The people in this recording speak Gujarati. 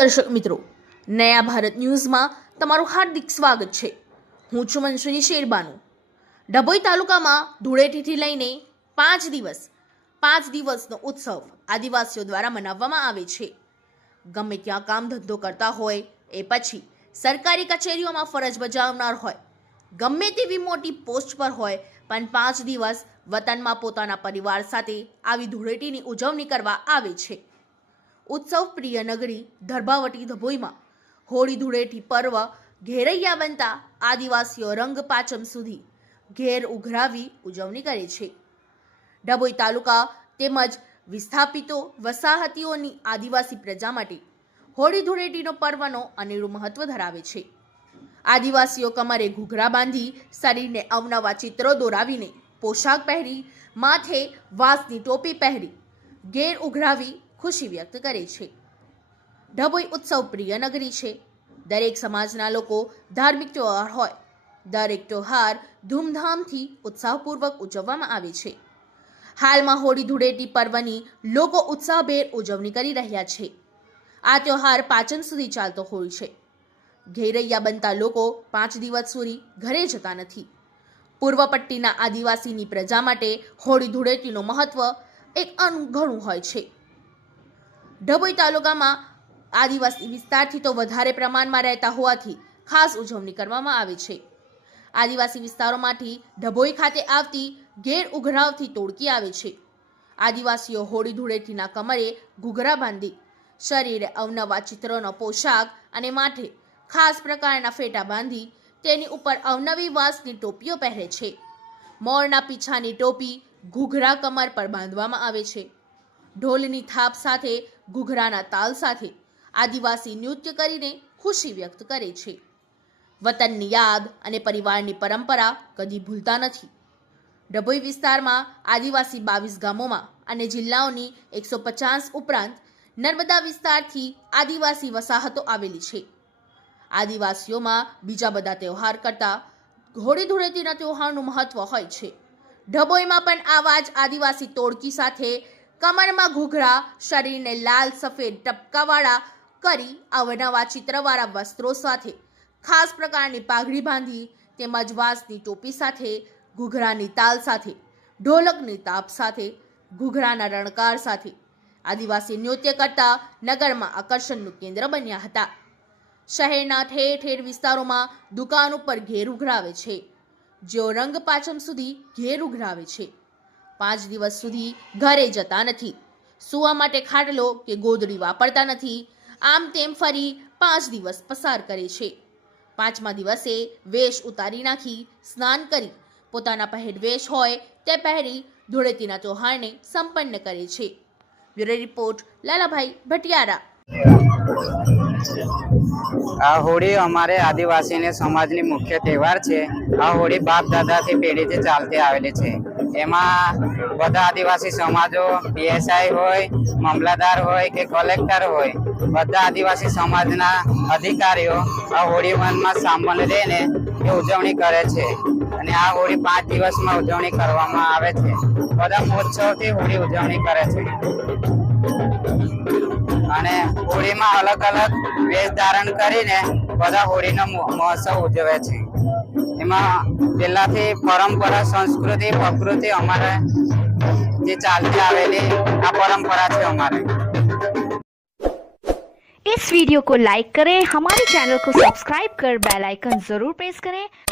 દર્શક મિત્રો, નયા ભારત ન્યૂઝમાં તમારું હાર્દિક સ્વાગત છે. હું છું મનશ્રી શેરબાનુ. ડભોઈ તાલુકામાં ધૂળેટીથી લઈને પાંચ દિવસ, પાંચ દિવસનો ઉત્સવ આદિવાસીઓ દ્વારા મનાવવામાં આવે છે. ગમે ત્યાં કામ ધંધો કરતા હોય, એ પછી સરકારી કચેરીઓમાં ફરજ બજાવનાર હોય, ગમે તેવી મોટી પોસ્ટ પર હોય, પણ પાંચ દિવસ વતનમાં પોતાના પરિવાર સાથે આવી ધૂળેટીની ઉજવણી કરવા આવે છે. ઉત્સવ પ્રિય નગરી ધર્ભાવટી ધભોઈમાં. હોળી ધૂળેટી પર્વ ઘેરૈયા બનતા આદિવાસીઓ રંગ પાંચમ સુધી ઘેર ઉઘરાવી ઉજવણી કરે છે. ડભોઈ તાલુકા તેમજ વિસ્થાપિતો વસાહતીઓની આદિવાસી પ્રજા માટે હોળી ધૂળેટીનો પર્વનો અનેરું મહત્વ ધરાવે છે. આદિવાસીઓ કમરે ઘૂઘરા બાંધી શરીરને અવનવા ચિત્રો દોરાવીને પોશાક પહેરી, માથે વાંસની ટોપી પહેરી, ઘેર ઉઘરાવી ખુશી વ્યક્ત કરે છે. ડભોઈ ઉત્સવ પ્રિય નગરી છે. દરેક સમાજના લોકો ધાર્મિક તહેવાર હોય. દરેક તહેવાર ધૂમધામથી ઉત્સાહપૂર્વક ઉજવવામાં આવે છે. હાલમાં હોળી ધૂળેટી પર્વની લોકો ઉત્સાહભેર ઉજવણી કરી રહ્યા છે. આ તહેવાર પાચન સુધી ચાલતો હોય છે. ઘેરૈયા બનતા લોકો પાંચ દિવસ સુધી ઘરે જતા નથી. પૂર્વ પટ્ટીના આદિવાસીની પ્રજા માટે હોળી ધૂળેટીનું મહત્વ એક અણઘણું હોય છે. ડભોઈ તાલુકામાં આદિવાસી વિસ્તારથી તો વધારે પ્રમાણમાં રહેતા હોવાથી ખાસ ઉજવણી કરવામાં આવે છે. આદિવાસી વિસ્તારોમાંથી ડભોઈ ખાતે આવતી ગેર ઉઘરાવથી તોડકી આવે છે. આદિવાસીઓ હોળી ધૂળેટીના કમરે ઘૂઘરા બાંધી શરીરે અવનવા ચિત્રોનો પોશાક અને માથે ખાસ પ્રકારના ફેટા બાંધી તેની ઉપર અવનવી વાંસની ટોપીઓ પહેરે છે. મોરના પીછાની ટોપી ઘૂઘરા કમર પર બાંધવામાં આવે છે. ઢોલની થાપ સાથે, ઘૂઘરાના તાલ સાથે આદિવાસી નૃત્ય કરીને ખુશી વ્યક્ત કરે છે. વતનની યાદ અને પરિવારની પરંપરા કદી ભૂલતા નથી. ડભોઈ વિસ્તારમાં આદિવાસી બાવીસ ગામોમાં અને જિલ્લાઓની એકસો પચાસ ઉપરાંત નર્મદા વિસ્તારથી આદિવાસી વસાહતો આવેલી છે. આદિવાસીઓમાં બીજા બધા તહેવાર કરતાં ઘોડી ધૂળેટીના તહેવારનું મહત્વ હોય છે. ડભોઈમાં પણ આવા જ આદિવાસી તોડકી સાથે કમરમાં ઘૂઘરા, શરીરને લાલ, સફેદ ટપકાવાળા કરી અવનવા ચિત્રવાળા વસ્ત્રો સાથે, ખાસ પ્રકારની પાઘડી બાંધી, તેમજ વાંસની ટોપી સાથે, ઘૂઘરાની તાલ સાથે, ઢોલકની તાપ સાથે, ઘૂઘરાના રણકાર સાથે, આદિવાસી નૃત્ય કરતા નગરમાં આકર્ષણનું કેન્દ્ર બન્યા હતા. શહેરના ઠેર ઠેર વિસ્તારોમાં દુકાન ઉપર ઘેર ઉઘરાવે છે. જેઓ રંગ પાંચમ સુધી ઘેર ઉઘરાવે છે. પાંચ દિવસ સુધી ઘરે જતા નથી. સૂવા માટે ખાટલો કે ગોદડી વાપરતા નથી. આમ તેમ ફરી પાંચ દિવસ પસાર કરે છે. પાંચમા દિવસે વેશ ઉતારી નાખી, સ્નાન કરી. પોતાના પહેરવેશ હોય તે પહેરી ધૂળેટીના તહેવારને સંપન્ન કરે છે. Bureau report Lalabhai Bhatiyara. આ હોળી અમારે આદિવાસીને સમાજની મુખ્ય તહેવાર છે. આ હોળી બાપ દાદાથી પેઢીથી ચાલતી આવેલી છે. એમાં બધા આદિવાસી સમાજો પીએસઆઈ હોય મામલાદાર હોય કે કલેક્ટર હોય, બધા આદિવાસી સમાજના અધિકારીઓ આ હોળી વનમાં સામાન લઈને એ ઉજવણી કરે છે. અને આ હોળી પાંચ દિવસમાં ઉજવણી કરવામાં આવે છે. બધા મહોત્સવથી હોળી ઉજવણી કરે છે. હોળીમાં અલગ અલગ વેશ ધારણ કરીને બધા હોળીનો મો- મહોત્સવ ઉજવે છે એમાં પહેલાથી પરંપરા સંસ્કૃતિ પ્રકૃતિ અમારે જે ચાલતી આવેલી આ પરંપરા છે અમારે इस वीडियो को लाइक करें हमारे चैनल को सब्सक्राइब कर बेल आइकन जरूर प्रेस करें